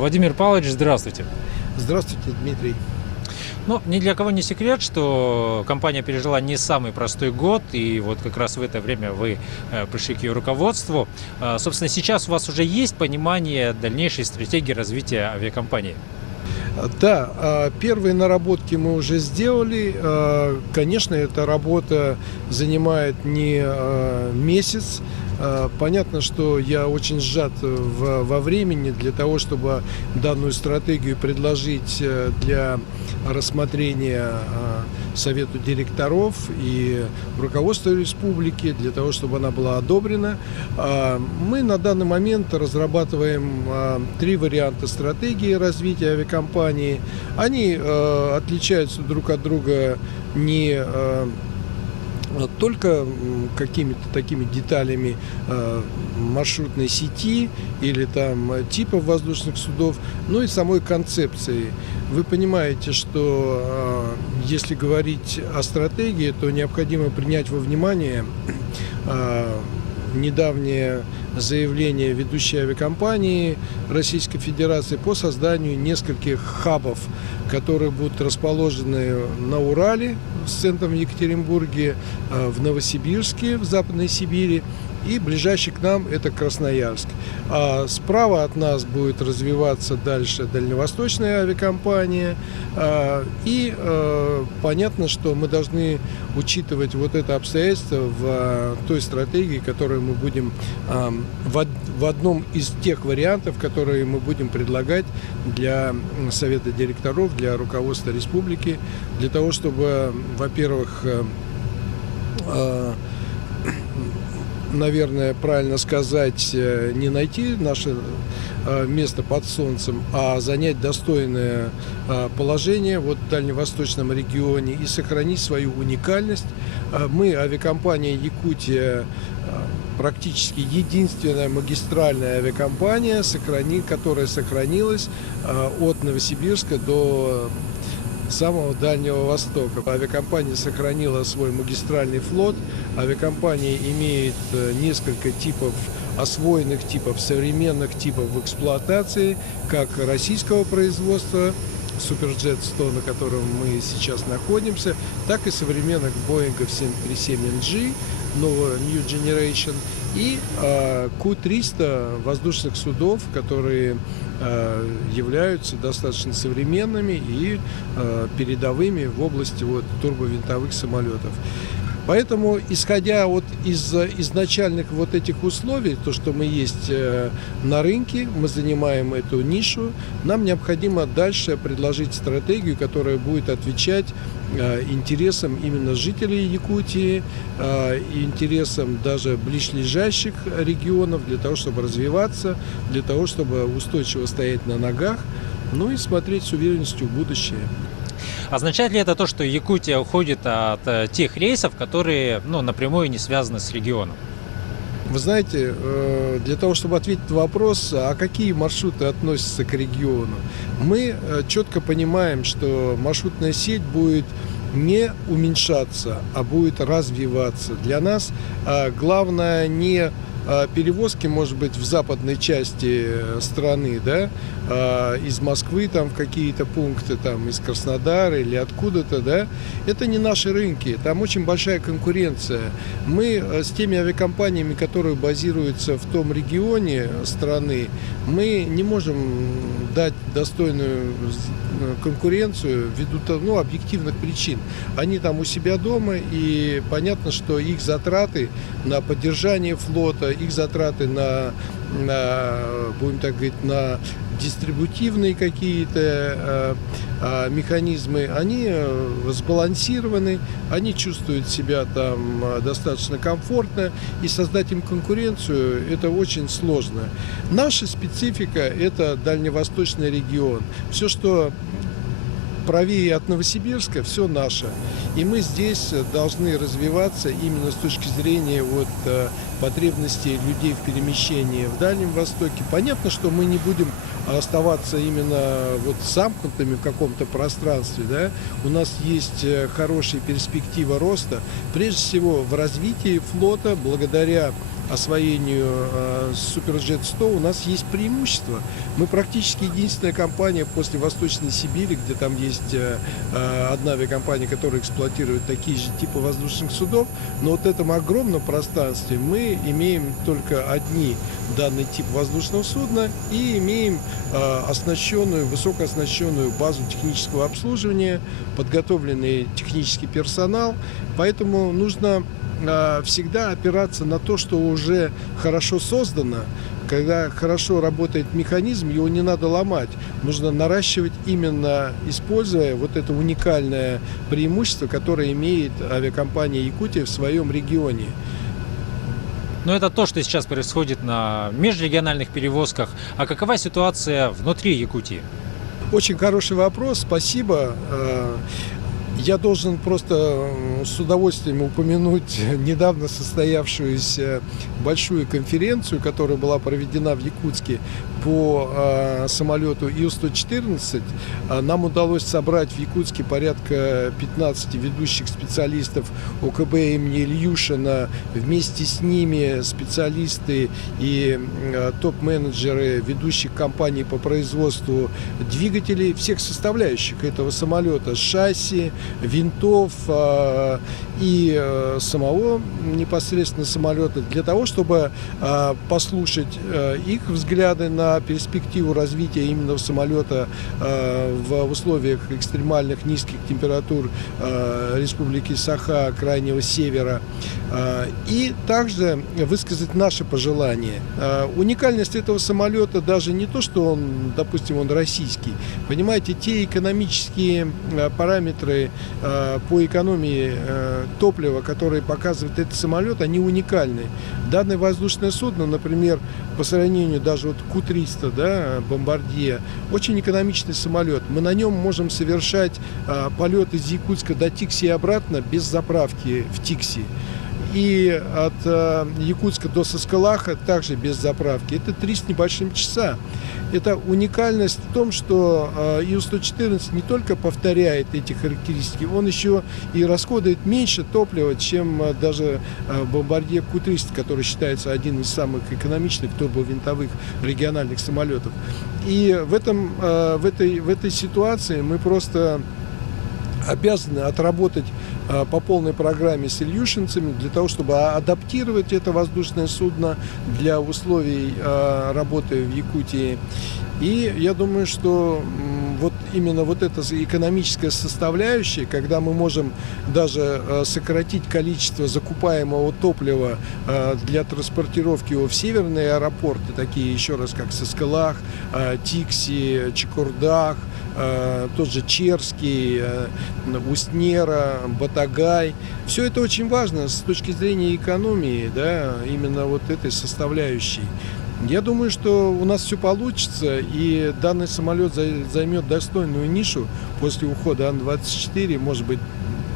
Владимир Павлович, здравствуйте. Здравствуйте, Дмитрий. Ну, ни для кого не секрет, что компания пережила не самый простой год, и вот как раз в это время вы пришли к ее руководству. Собственно, сейчас у вас уже есть понимание дальнейшей стратегии развития авиакомпании? Да, первые наработки мы уже сделали. Конечно, эта работа занимает не месяц. Понятно, что я очень сжат во времени для того, чтобы данную стратегию предложить для рассмотрения Совету директоров и руководству республики, для того, чтобы она была одобрена. Мы на данный момент разрабатываем 3 варианта стратегии развития авиакомпании. Они отличаются друг от друга не только какими-то такими деталями маршрутной сети или там типов воздушных судов, но и самой концепции. Вы понимаете, что если говорить о стратегии, то необходимо принять во внимание недавнее заявление ведущей авиакомпании Российской Федерации по созданию нескольких хабов, которые будут расположены на Урале с центром в Екатеринбурге, в Новосибирске, в Западной Сибири, и ближайший к нам это Красноярск. А справа от нас будет развиваться дальше дальневосточная авиакомпания. И понятно, что мы должны учитывать вот это обстоятельство в той стратегии, которую мы будем в одном из тех вариантов, которые мы будем предлагать для Совета директоров, для руководства республики, для того, чтобы, во-первых, наверное, правильно сказать, не найти наше место под солнцем, а занять достойное положение вот в дальневосточном регионе и сохранить свою уникальность. Мы, авиакомпания «Якутия», практически единственная магистральная авиакомпания, которая сохранилась от Новосибирска до самого Дальнего Востока. Авиакомпания сохранила свой магистральный флот. Авиакомпания имеет несколько типов, освоенных типов, современных типов в эксплуатации, как российского производства, Суперджет 100, на котором мы сейчас находимся, так и современных Боингов 737NG, нового New Generation, и Q-300 воздушных судов, которые являются достаточно современными и передовыми в области турбовинтовых самолетов. Поэтому, исходя из изначальных этих условий, то, что мы есть на рынке, мы занимаем эту нишу, нам необходимо дальше предложить стратегию, которая будет отвечать интересам именно жителей Якутии, интересам даже ближайших регионов, для того, чтобы развиваться, для того, чтобы устойчиво стоять на ногах, ну и смотреть с уверенностью в будущее. Означает ли это то, что Якутия уходит от тех рейсов, которые напрямую не связаны с регионом? Вы знаете, для того, чтобы ответить на вопрос, а какие маршруты относятся к региону, мы четко понимаем, что маршрутная сеть будет не уменьшаться, а будет развиваться. Для нас главное не перевозки, может быть, в западной части страны, да, из Москвы там в какие-то пункты, там из Краснодара или откуда-то, да, это не наши рынки, там очень большая конкуренция. Мы с теми авиакомпаниями, которые базируются в том регионе страны, мы не можем дать достойную конкуренцию ввиду объективных причин. Они там у себя дома, и понятно, что их затраты на поддержание флота, их затраты на будем так говорить, на дистрибутивные какие-то механизмы, они сбалансированы, они чувствуют себя там достаточно комфортно, и создать им конкуренцию это очень сложно. Наша специфика – это дальневосточный регион. Все, что правее от Новосибирска, все наше. И мы здесь должны развиваться именно с точки зрения потребностей людей в перемещении в Дальнем Востоке. Понятно, что мы не будем оставаться именно замкнутыми в каком-то пространстве, да? У нас есть хорошая перспектива роста, прежде всего в развитии флота, благодаря освоению Суперджет 100 у нас есть преимущество. Мы практически единственная компания после Восточной Сибири, где там есть одна авиакомпания, которая эксплуатирует такие же типы воздушных судов, но вот в этом огромном пространстве мы имеем только одни данный тип воздушного судна и имеем высокооснащенную базу технического обслуживания, подготовленный технический персонал, поэтому нужно всегда опираться на то, что уже хорошо создано. Когда хорошо работает механизм, его не надо ломать. Нужно наращивать, именно используя вот это уникальное преимущество, которое имеет авиакомпания «Якутия» в своем регионе. Но это то, что сейчас происходит на межрегиональных перевозках. А какова ситуация внутри Якутии? Очень хороший вопрос, спасибо. Я должен просто с удовольствием упомянуть недавно состоявшуюся большую конференцию, которая была проведена в Якутске по самолету Ил-114. Нам удалось собрать в Якутске порядка 15 ведущих специалистов ОКБ имени Ильюшина. Вместе с ними специалисты и топ-менеджеры ведущих компаний по производству двигателей всех составляющих этого самолета: шасси, винтов и самого непосредственно самолета, для того, чтобы послушать их взгляды на перспективу развития именно самолета в условиях экстремальных низких температур Республики Саха, Крайнего Севера, и также высказать наши пожелания. Уникальность этого самолета даже не то, что он, допустим, он российский. Понимаете, те экономические параметры по экономии топлива, которые показывает этот самолет, они уникальны. Данное воздушное судно, например, по сравнению даже вот Ку-300, да, Бомбардье, очень экономичный самолет. Мы на нем можем совершать полет из Якутска до Тикси и обратно без заправки в Тикси. И от Якутска до Саскалаха также без заправки. Это 3 с небольшим часа. Это уникальность в том, что Ил-114 не только повторяет эти характеристики, он еще и расходует меньше топлива, чем даже Бомбардье Ку-300, который считается одним из самых экономичных турбовинтовых региональных самолетов. И в этой ситуации мы просто обязаны отработать по полной программе с ильюшинцами для того, чтобы адаптировать это воздушное судно для условий работы в Якутии. И я думаю, что вот именно вот эта экономическая составляющая, когда мы можем даже сократить количество закупаемого топлива для транспортировки его в северные аэропорты, такие еще раз как Саскалах, Тикси, Чекурдах, тот же Черский, Устнера, Батагай. Все это очень важно с точки зрения экономии, да, именно вот этой составляющей. Я думаю, что у нас все получится, и данный самолет займет достойную нишу после ухода Ан-24. Может быть,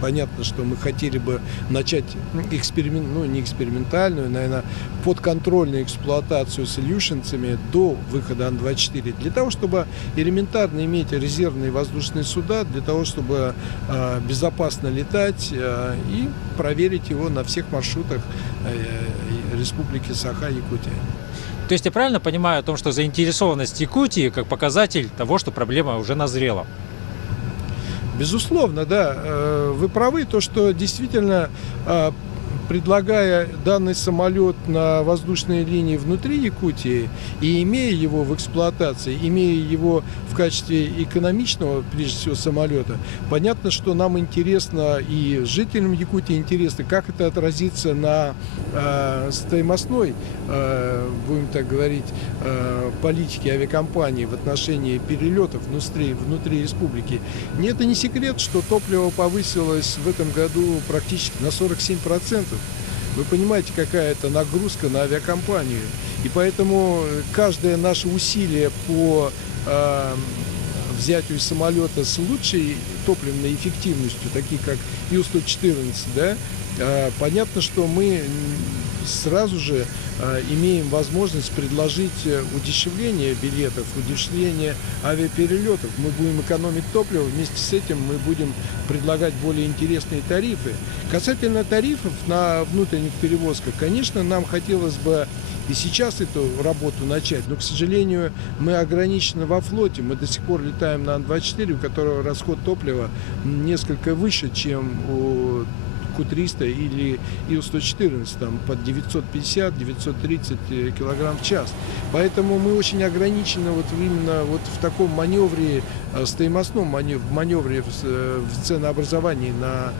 понятно, что мы хотели бы начать не экспериментальную, наверное, подконтрольную эксплуатацию с ильюшинцами до выхода Ан-24, для того, чтобы элементарно иметь резервные воздушные суда, для того, чтобы безопасно летать и проверить его на всех маршрутах Республики Саха-Якутия. То есть я правильно понимаю о том, что заинтересованность Якутии как показатель того, что проблема уже назрела? Безусловно, да. Вы правы, то, что действительно, предлагая данный самолет на воздушные линии внутри Якутии и имея его в эксплуатации, имея его в качестве экономичного, прежде всего, самолета, понятно, что нам интересно и жителям Якутии интересно, как это отразится на стоимостной, будем так говорить, политике авиакомпании в отношении перелетов внутри республики. Это не секрет, что топливо повысилось в этом году практически на 47%. Вы понимаете, какая это нагрузка на авиакомпанию. И поэтому каждое наше усилие по взятию самолета с лучшей топливной эффективностью, такие как Ил-114, да, понятно, что мы сразу же имеем возможность предложить удешевление билетов, удешевление авиаперелетов. Мы будем экономить топливо, вместе с этим мы будем предлагать более интересные тарифы. Касательно тарифов на внутренних перевозках, конечно, нам хотелось бы и сейчас эту работу начать, но, к сожалению, мы ограничены во флоте. Мы до сих пор летаем на Ан-24, у которого расход топлива несколько выше, чем у Ку-300 или Ил-114, там под 950-930 килограмм в час. Поэтому мы очень ограничены вот именно вот в таком маневре, стоимостном маневре в ценообразовании на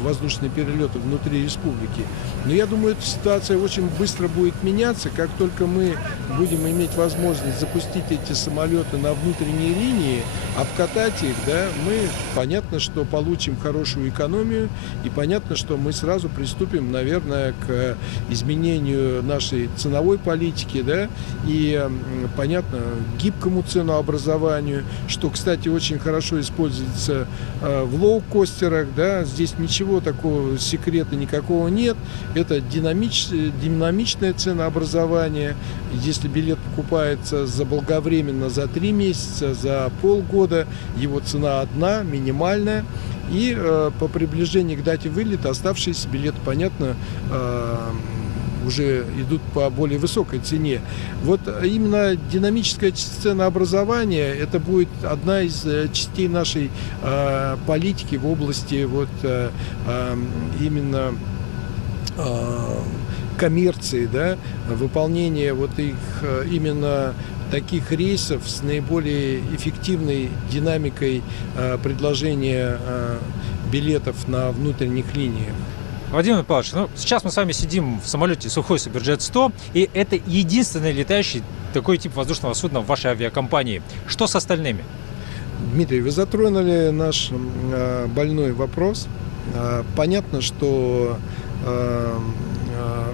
воздушные перелеты внутри республики. Но я думаю, эта ситуация очень быстро будет меняться, как только мы будем иметь возможность запустить эти самолеты на внутренние линии, обкатать их, да, мы, понятно, что получим хорошую экономию, и понятно, что мы сразу приступим, наверное, к изменению нашей ценовой политики, да, и, понятно, гибкому ценообразованию, что, кстати, очень хорошо используется в лоукостерах, да, здесь ничего такого, секрета никакого нет, это динамичное ценообразование, если билет покупается заблаговременно за 3 месяца, за полгода, его цена одна, минимальная. И по приближении к дате вылета оставшиеся билеты, понятно, уже идут по более высокой цене. Вот именно динамическое ценообразование, это будет одна из частей нашей политики в области вот именно коммерции, да, выполнения вот их именно таких рейсов с наиболее эффективной динамикой предложения билетов на внутренних линиях. Владимир Павлович, ну, сейчас мы с вами сидим в самолете Сухой Суперджет-100, и это единственный летающий такой тип воздушного судна в вашей авиакомпании. Что с остальными? Дмитрий, вы затронули наш больной вопрос. Понятно, что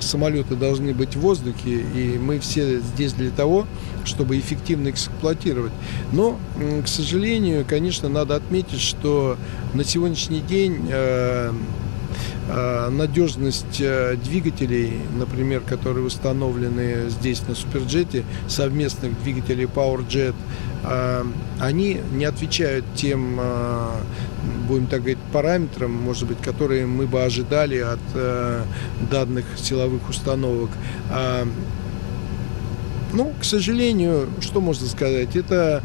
самолеты должны быть в воздухе, и мы все здесь для того, чтобы эффективно эксплуатировать. Но, к сожалению, конечно, надо отметить, что на сегодняшний день надежность двигателей, например, которые установлены здесь на Суперджете, совместных двигателей PowerJet, они не отвечают тем, будем так говорить, параметрам, может быть, которые мы бы ожидали от данных силовых установок. Ну, к сожалению, что можно сказать, это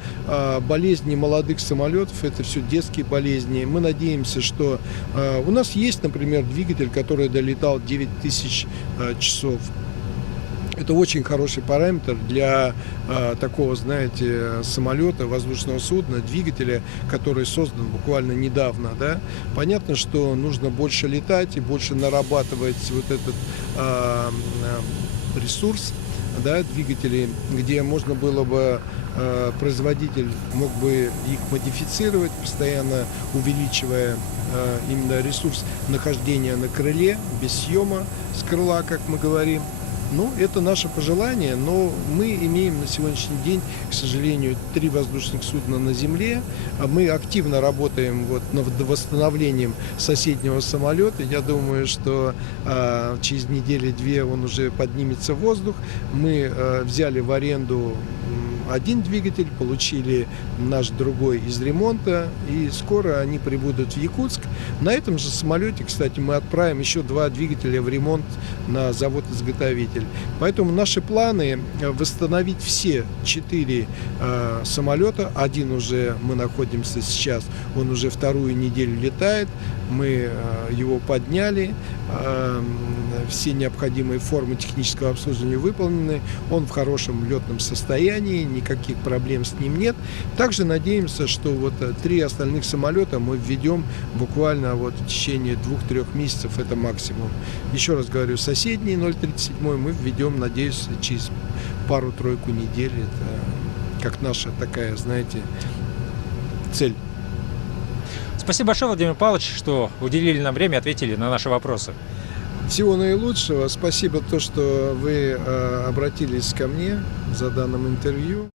болезни молодых самолетов, это все детские болезни. Мы надеемся, что у нас есть, например, двигатель, который долетал 9000 часов. Это очень хороший параметр для такого, знаете, самолета, воздушного судна, двигателя, который создан буквально недавно. Да? Понятно, что нужно больше летать и больше нарабатывать вот этот ресурс, да, двигателей, где можно было бы, производитель мог бы их модифицировать, постоянно увеличивая именно ресурс нахождения на крыле, без съема с крыла, как мы говорим. Ну, это наше пожелание, но мы имеем на сегодняшний день, к сожалению, 3 воздушных судна на земле. Мы активно работаем вот над восстановлением соседнего самолета. Я думаю, что через неделю-две он уже поднимется в воздух. Мы взяли в аренду один двигатель, получили наш другой из ремонта, и скоро они прибудут в Якутск. На этом же самолете, кстати, мы отправим еще 2 двигателя в ремонт на завод-изготовитель. Поэтому наши планы восстановить все 4 самолета. Один уже мы находимся сейчас, он уже 2-ю неделю летает. Мы его подняли, все необходимые формы технического обслуживания выполнены, он в хорошем летном состоянии, никаких проблем с ним нет. Также надеемся, что вот 3 остальных самолета мы введем буквально вот в течение 2-3 месяцев, это максимум. Еще раз говорю, соседний 037 мы введем, надеюсь, через пару-тройку недель. Это как наша такая, знаете, цель. Спасибо большое, Владимир Павлович, что уделили нам время и ответили на наши вопросы. Всего наилучшего. Спасибо, то, что вы обратились ко мне за данным интервью.